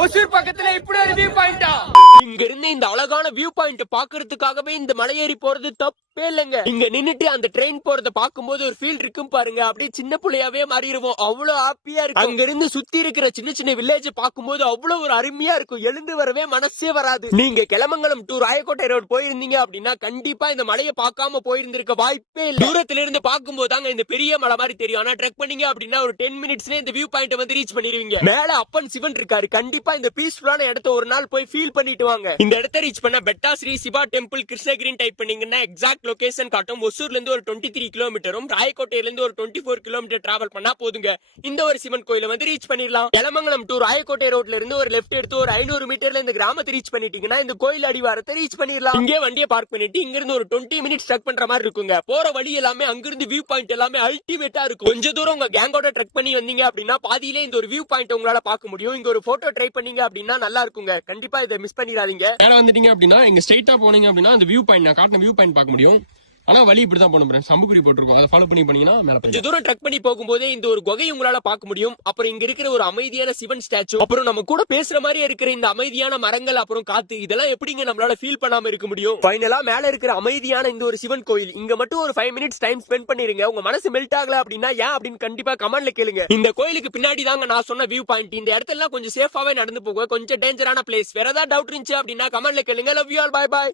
ஒசூர் பக்கத்துல இப்படி ஒரு வியூ பாயிண்டா? இங்க இருந்து இந்த அழகான வியூ பாயிண்ட் பாக்குறதுக்காகவே இந்த மலையேறி போறது தப்பே இல்லைங்க. இங்க நின்னுட்டு அந்த ட்ரெயின் போறத பாக்கும்போது ஒரு ஃபீல் இருக்கும் பாருங்க, அப்படியே சின்ன பிள்ளையாவே மாறிடுவோம். அவ்வளவு ஹாப்பியா இருக்கு. அங்க இருந்து சுத்தி இருக்கிற சின்ன சின்ன வில்லேஜ் பாக்கும்போது அவ்வளவு ஒரு அருமையா இருக்கும். எழுந்து வரவே மனசே வராது. நீங்க கிளமங்கலம் டு ராயக்கோட்டை ரோடு போயிருந்தீங்க அப்படின்னா கண்டிப்பா இந்த மலையை பார்க்காம போயிருந்திருக்க வாய்ப்பே இல்ல. தூரத்துல இருந்து பாக்கும்போது தாங்க இந்த பெரிய மலை மாதிரி தெரியும். ஆனா ட்ரெக் பண்ணீங்க அப்படின்னா ஒரு 10 மினிட்ஸ்ல இந்த வியூ பாயிண்ட் வந்து ரீச் பண்ணிடுவீங்க. மேல அப்பன் சிவன் இருக்காரு. கண்டிப்பா இந்த பீஸ்ஃபுல்லான இடத்த ஒரு நாள் போய் ஃபீல் பண்ணிட்டு வாங்க. இந்த இடத்தை ரீச் பண்ண பெட்டா ஸ்ரீ சிவா டெம்பிள் கிருஷ்ணகிரின்னு டைப் பண்ணீங்கன்னா எக்ஸாக்ட் லொகேஷன் காட்டும். ஒசூர்ல இருந்து ஒரு 23 கிலோமீட்டரும் ராயக்கோட்டையில இருந்து ஒரு 24 கிலோமீட்டர் டிராவல் பண்ணா போதுங்க. இந்த ஒரு சிவன் கோயில வந்து ரீச் பண்ணிடலாம். எலமங்கலம் டு ராயக்கோட்டை ரோட்ல இருந்து ஒரு லெஃப்ட் எடுத்து ஒரு 500 மீட்டர்ல இந்த கிராமத்தை ரீச் பண்ணிட்டீங்கன்னா இந்த கோயில் அடிவாரத்தை ரீச் பண்ணிடலாம். இங்கே வண்டியை பார்க் பண்ணிட்டு இங்க இருந்து ஒரு 20 மினிட்ஸ் ட்ரெக் பண்ற மாதிரி இருக்குங்க. போற வழி எல்லாமே அங்கிருந்து வியூ பாயிண்ட் எல்லாமே அல்டிமேட்டா இருக்கும். கொஞ்ச தூரம் உங்க கேங்கோட ட்ரெக் பண்ணி வந்தீங்க அப்படின்னா பாதியிலே இந்த ஒரு வியூ பாயிண்ட் உங்களால பார்க்க முடியும். இங்க ஒரு போட்டோ ட்ரை பண்ணீங்க அப்படின்னா நல்லா இருக்குங்க. கண்டிப்பா இதை மிஸ் பண்ணிடாதீங்க. மேல வந்துட்டீங்க அப்படின்னா இங்க ஸ்ட்ரைட்டா போனீங்க அப்படின்னா அந்த வியூ பாயிண்ட் நான் காட்டின வியூ பாயிண்ட் பார்க்க முடியும். ஆனா வழி இப்படிதான் போன சம்புக்குறி போட்டிருக்கோம். அதை ஃபாலோ பண்ணீங்கன்னா மேல கொஞ்சம் தூரம் ட்ரெக் பண்ணி போகும்போதே இந்த ஒரு குகை உங்களால பார்க்க முடியும். அப்புறம் இங்க இருக்கிற ஒரு அமைதியான சிவன் ஸ்டாச்சு, அப்புறம் நம்ம கூட பேசுற மாதிரி இருக்கிற இந்த அமைதியான மரங்கள், அப்புறம் காத்து, இதெல்லாம் எப்படிங்க நம்மளால ஃபீல் பண்ணாம இருக்க முடியும்? ஃபைனலா மேல இருக்கிற அமைதியான இந்த ஒரு சிவன் கோயில் இங்க மட்டும் ஒரு 5 மினிட்ஸ் டைம் ஸ்பெண்ட் பண்ணிருங்க. உங்க மனசு மெல்ட் ஆகல அப்படின்னா ஏன் அப்படின்னு கண்டிப்பா கமெண்ட்ல கேளுங்க. இந்த கோயிலுக்கு பின்னாடி தாங்க நான் சொன்ன வியூ பாயிண்ட். இந்த இடத்துல கொஞ்சம் சேஃபாவே நடந்து போக, கொஞ்சம் டேஞ்சரான பிளேஸ். வேற ஏதாவது டவுட் இருந்துச்சு அப்படின்னா கமெண்ட்ல கேளுங்க. Love you all, bye by.